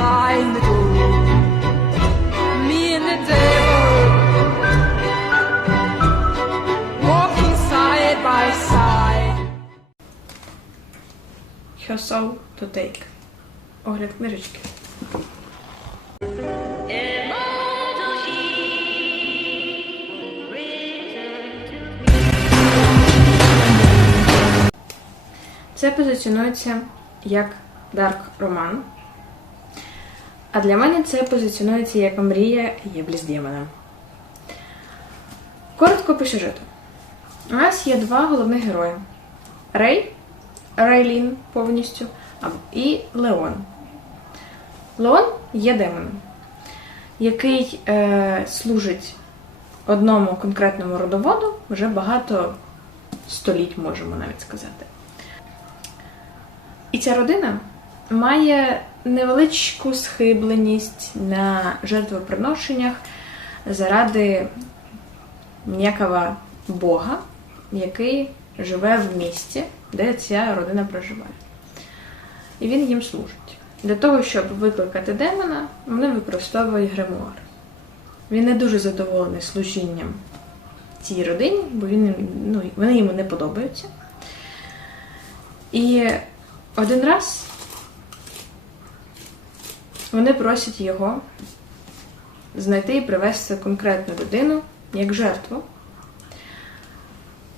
behind the door. Me and the devil walking side by side. Her soul to take. Огляд книжечки. Це позиціонується як дарк-роман. А для мене це позиціонується як мрія Єблі з демона. Коротко по сюжету. У нас є два головних герої. Рейлін повністю, і Леон. Леон є демоном, який служить одному конкретному родоводу вже багато століть, можемо навіть сказати. І ця родина має невеличку схибленість на жертвоприношеннях заради ніякого Бога, який живе в місті, де ця родина проживає. І він їм служить. Для того, щоб викликати демона, вони використовують гримуар. Він не дуже задоволений служінням цій родині, бо вони йому не подобаються. І один раз вони просять його знайти і привезти конкретну людину як жертву.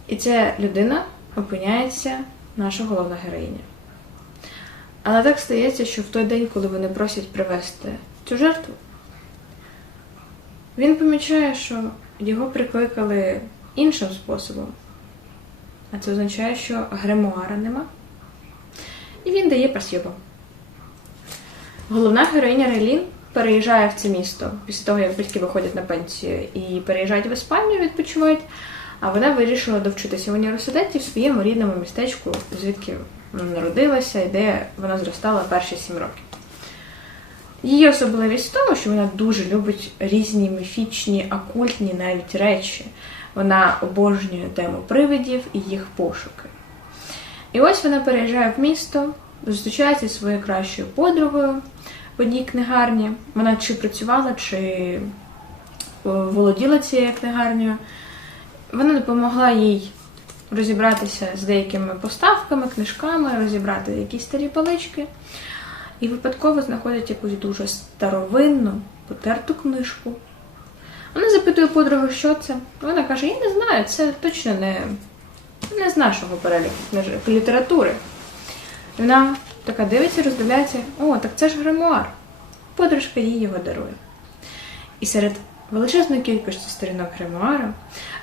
І ця людина опиняється наша головна героїня. Але так стається, що в той день, коли вони просять привезти цю жертву, він помічає, що його прикликали іншим способом. А це означає, що гримуара нема. І він дає пасьйобу. Головна героїня Рейлін переїжджає в це місто після того, як батьки виходять на пенсію і переїжджають в Іспанію, відпочивають. А вона вирішила довчитися в університеті в своєму рідному містечку, звідки вона народилася і де вона зростала перші 7 років. Її особливість в тому, що вона дуже любить різні міфічні, окультні навіть речі. Вона обожнює тему привидів і їх пошуки. І ось вона переїжджає в місто, зустрічається зі своєю кращою подругою в одній книгарні. Вона чи працювала, чи володіла цією книгарнею. Вона допомогла їй розібратися з деякими поставками, книжками, розібрати якісь старі полички. І випадково знаходить якусь дуже старовинну, потерту книжку. Вона запитує подругу, що це. Вона каже, я не знаю, це точно не з нашого переліку літератури. І вона така дивиться, роздивляється, о, так це ж гримуар. Подружка їй його дарує. І серед величезної кількості сторінок гримуару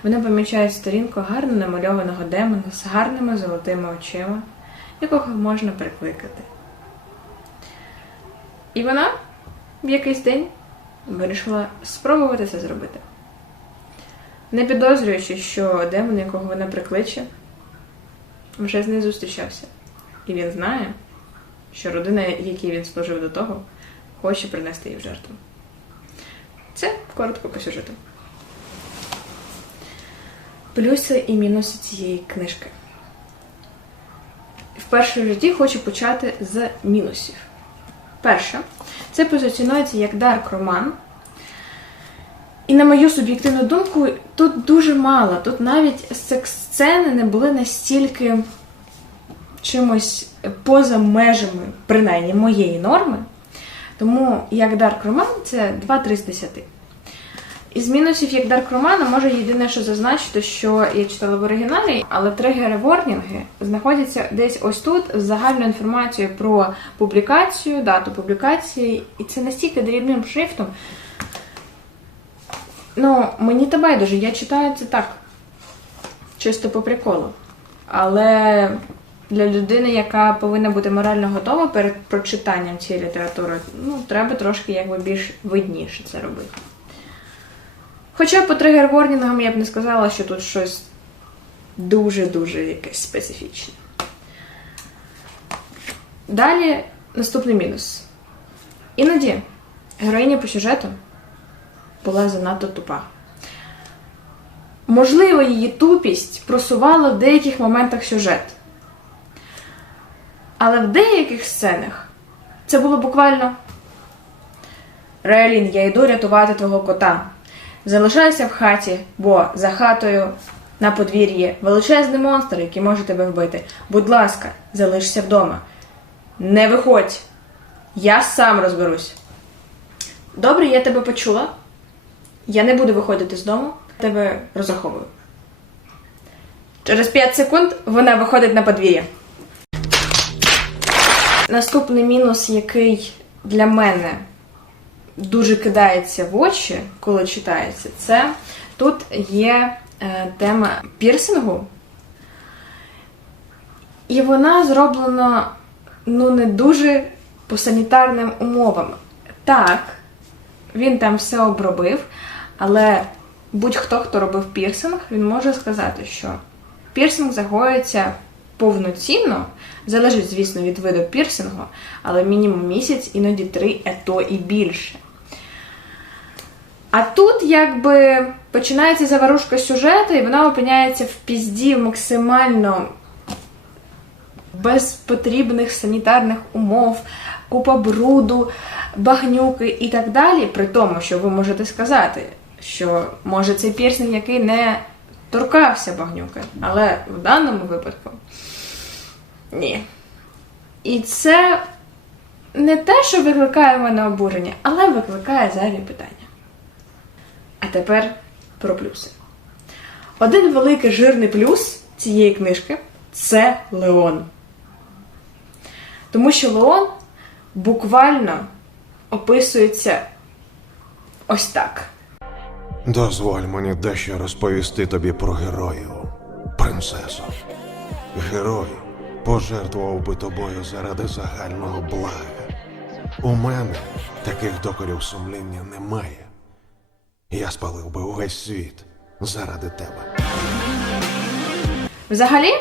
вона помічає сторінку гарно намальованого демона з гарними золотими очима, якого можна прикликати. І вона в якийсь день вирішила спробувати це зробити. Не підозрюючи, що демон, якого вона прикличе, вже з нею зустрічався. І він знає, що родина, якій він служив до того, хоче принести її в жертву. Це коротко по сюжету. Плюси і мінуси цієї книжки. Вперше в житті хочу почати з мінусів. Перше, це позиціонується як дарк-роман. І на мою суб'єктивну думку, тут дуже мало. Тут навіть секс-сцени не були настільки чимось поза межами, принаймні, моєї норми. Тому як дарк-роман це 2-3 з 10. Із мінусів як дарк-романа може єдине, що зазначити, що я читала в оригіналі, але тригери-ворнінги знаходяться десь ось тут з загальною інформацією про публікацію, дату публікації, і це настільки дрібним шрифтом. Мені та байдуже, я читаю це так, чисто по приколу. Але для людини, яка повинна бути морально готова перед прочитанням цієї літератури, треба трошки більш видніше це робити. Хоча по тригер-ворнінгам я б не сказала, що тут щось дуже-дуже якесь специфічне. Далі наступний мінус. Іноді героїня по сюжету була занадто тупа. Можливо, її тупість просувала в деяких моментах сюжет. Але в деяких сценах це було буквально Райлін, я йду рятувати твого кота. Залишайся в хаті, бо за хатою на подвір'ї величезний монстр, який може тебе вбити. Будь ласка, залишся вдома. Не виходь. Я сам розберусь. Добре, я тебе почула. Я не буду виходити з дому. Тебе розраховую. Через 5 секунд вона виходить на подвір'я. Наступний мінус, який для мене дуже кидається в очі, коли читається, це тут є тема пірсингу. І вона зроблена, не дуже по санітарним умовам. Так, він там все обробив, але будь-хто, хто робив пірсинг, він може сказати, що пірсинг загоюється повноцінно, залежить, звісно, від виду пірсингу, але мінімум місяць, іноді 3, а то і більше. А тут, якби, починається заварушка сюжету, і вона опиняється в пізді максимально без потрібних санітарних умов, купа бруду, багнюки і так далі, при тому, що ви можете сказати, що може цей пірсинг, який не торкався багнюки, але в даному випадку ні. І це не те, що викликає в мене обурення, але викликає зайві питання. А тепер про плюси. Один великий жирний плюс цієї книжки – це Леон. Тому що Леон буквально описується ось так. Дозволь мені дещо розповісти тобі про героїв, принцесо. Герой пожертвував би тобою заради загального блага. У мене таких докорів сумління немає. Я спалив би увесь світ заради тебе. Взагалі,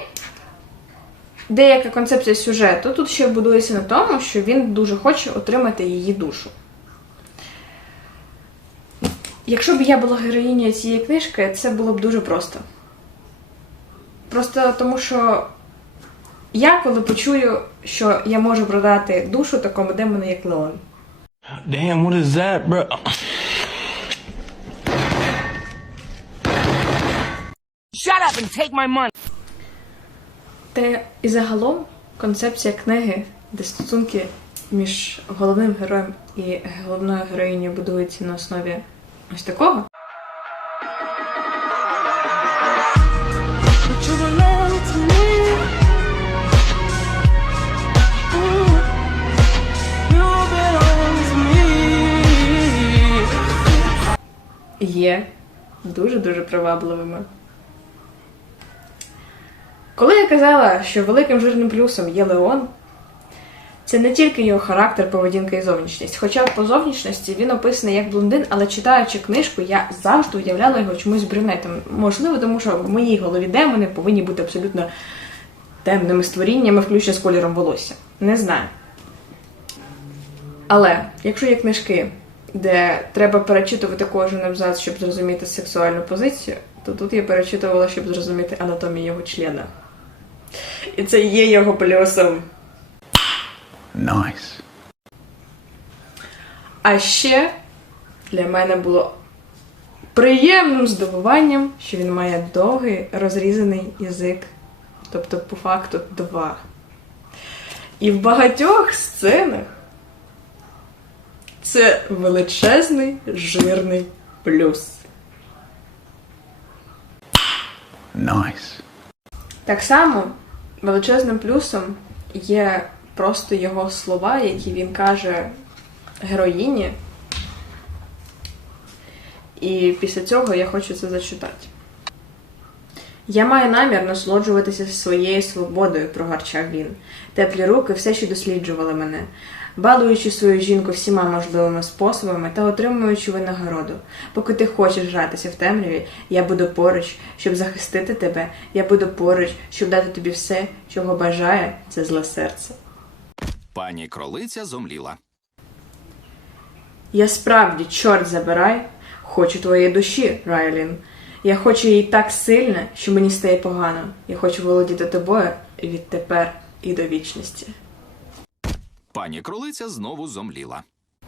деяка концепція сюжету тут ще будується на тому, що він дуже хоче отримати її душу. Якщо б я була героїнею цієї книжки, це було б дуже просто. Просто тому, що я, коли почую, що я можу продати душу такому демону, як Леон. Damn, what is that, bro? Shut up and take my money. Та і загалом концепція книги, де стосунки між головним героєм і головною героїнею будуються на основі ось такого. Є дуже-дуже привабливими. Коли я казала, що великим жирним плюсом є Леон, це не тільки його характер, поведінка і зовнішність. Хоча по зовнішності він описаний як блондин, але читаючи книжку, я завжди уявляла його чомусь брюнетом. Можливо, тому що в моїй голові демони повинні бути абсолютно темними створіннями, включно з кольором волосся. Не знаю. Але, якщо є книжки, де треба перечитувати кожен абзац, щоб зрозуміти сексуальну позицію, то тут я перечитувала, щоб зрозуміти анатомію його члена. І це є його плюсом. Nice. А ще для мене було приємним здивуванням, що він має довгий розрізаний язик. Тобто, по факту, 2. І в багатьох сценах це величезний, жирний плюс. Nice. Так само величезним плюсом є просто його слова, які він каже героїні. І після цього я хочу це зачитати. «Я маю намір насолоджуватися своєю свободою», – прогарчав він. «Теплі руки все ще досліджували мене, балуючи свою жінку всіма можливими способами та отримуючи винагороду. Поки ти хочеш гратися в темряві, я буду поруч, щоб захистити тебе, я буду поруч, щоб дати тобі все, чого бажає це зле серце». Пані кролиця зомліла. «Я справді, чорт забирай, хочу твоєї душі, Райлін. Я хочу її так сильно, що мені стає погано. Я хочу володіти тобою відтепер і до вічності». Пані кролиця знову зомліла.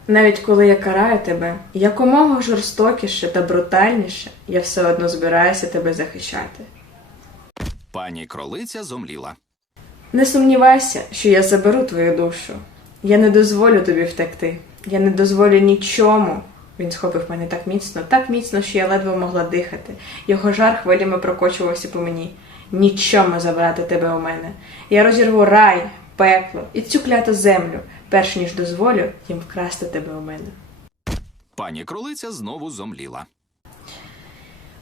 Навіть коли я караю тебе якомога жорстокіше та брутальніше, я все одно збираюся тебе захищати. Пані кролиця зомліла. Не сумнівайся, що я заберу твою душу. Я не дозволю тобі втекти. Я не дозволю нічому. Він схопив мене так міцно, що я ледве могла дихати. Його жар хвилями прокочувався по мені. Нічому забрати тебе у мене. Я розірву рай, пекло і цю кляту землю, перш ніж дозволю їм вкрасти тебе у мене. Пані кролиця знову зомліла.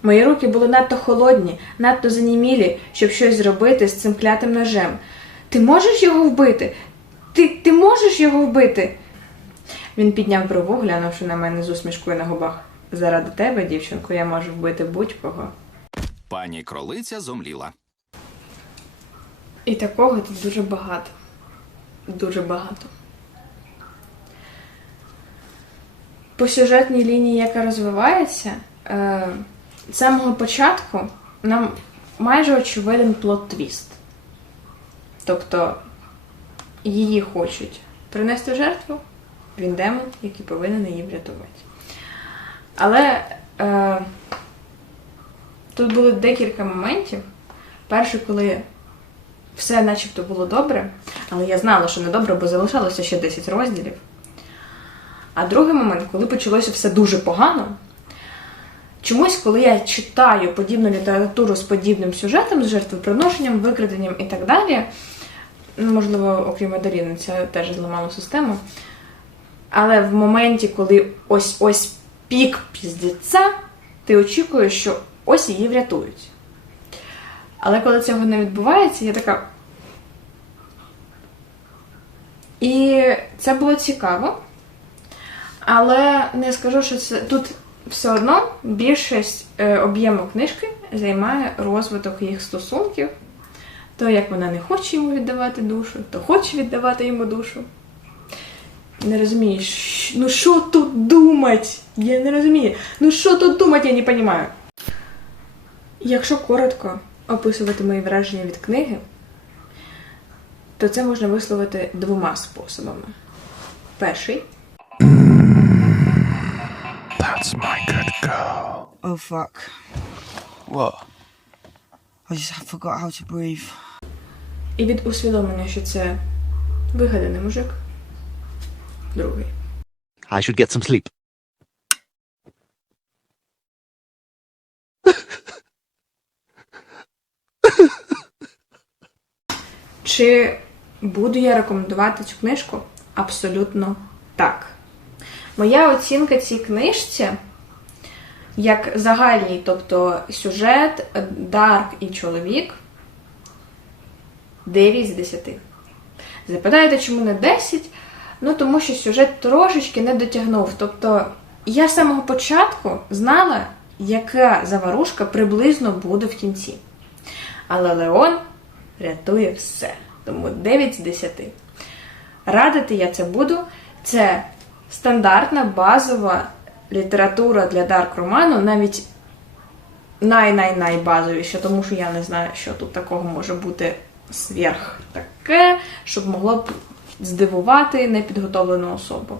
Мої руки були надто холодні, надто занімілі, щоб щось зробити з цим клятим ножем. Ти можеш його вбити? Ти можеш його вбити? Він підняв брову, глянувши на мене з усмішкою на губах. Заради тебе, дівчинко, я можу вбити будь-кого. Пані кролиця зомліла. І такого тут дуже багато. Дуже багато. По сюжетній лінії, яка розвивається, з самого початку нам майже очевиден плот-твіст. Тобто її хочуть принести в жертву, він демон, який повинен її врятувати. Але тут було декілька моментів. Перший, коли все начебто було добре, але я знала, що не добре, бо залишалося ще 10 розділів. А другий момент, коли почалося все дуже погано, чомусь, коли я читаю подібну літературу з подібним сюжетом, з жертвоприношенням, викраденням і так далі, можливо, окрім Аделіни, це теж зламало систему, але в моменті, коли ось пік піздеця, ти очікуєш, що ось її врятують. Але коли цього не відбувається, я така... І це було цікаво, але не скажу, що це... Тут все одно більшість об'єму книжки займає розвиток їх стосунків, то як вона не хоче йому віддавати душу, то хоче віддавати йому душу. Не розумію, ну що тут думать? Я не розумію. Ну що тут думать, я не розумію. Якщо коротко описувати мої враження від книги, то це можна висловити двома способами. Перший. That's my good girl. Oh fuck. What? I just forgot how to breathe. І від усвідомлення, що це вигаданий мужик. Другий. I should get some sleep. Чи буду я рекомендувати цю книжку? Абсолютно так. Моя оцінка цій книжці, як загальній, тобто сюжет, дарк і чоловік, 9 з 10. Запитаєте, чому не 10? Ну, тому що сюжет трошечки не дотягнув. Тобто, я з самого початку знала, яка заварушка приблизно буде в кінці. Але Леон рятує все. Тому 9 з 10. Радити я це буду. Це стандартна, базова література для дарк-роману, навіть найбазовіша, тому що я не знаю, що тут такого може бути сверх таке, щоб могло б здивувати непідготовлену особу.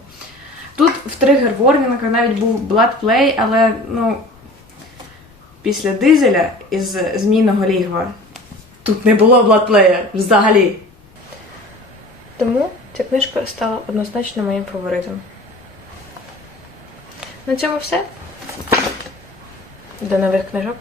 Тут в тригер-ворнінгах навіть був blood-play, але, після Дизеля із Змійного лігва тут не було blood-play взагалі. Тому ця книжка стала однозначно моїм фаворитом. На цьому все. До нових книжок.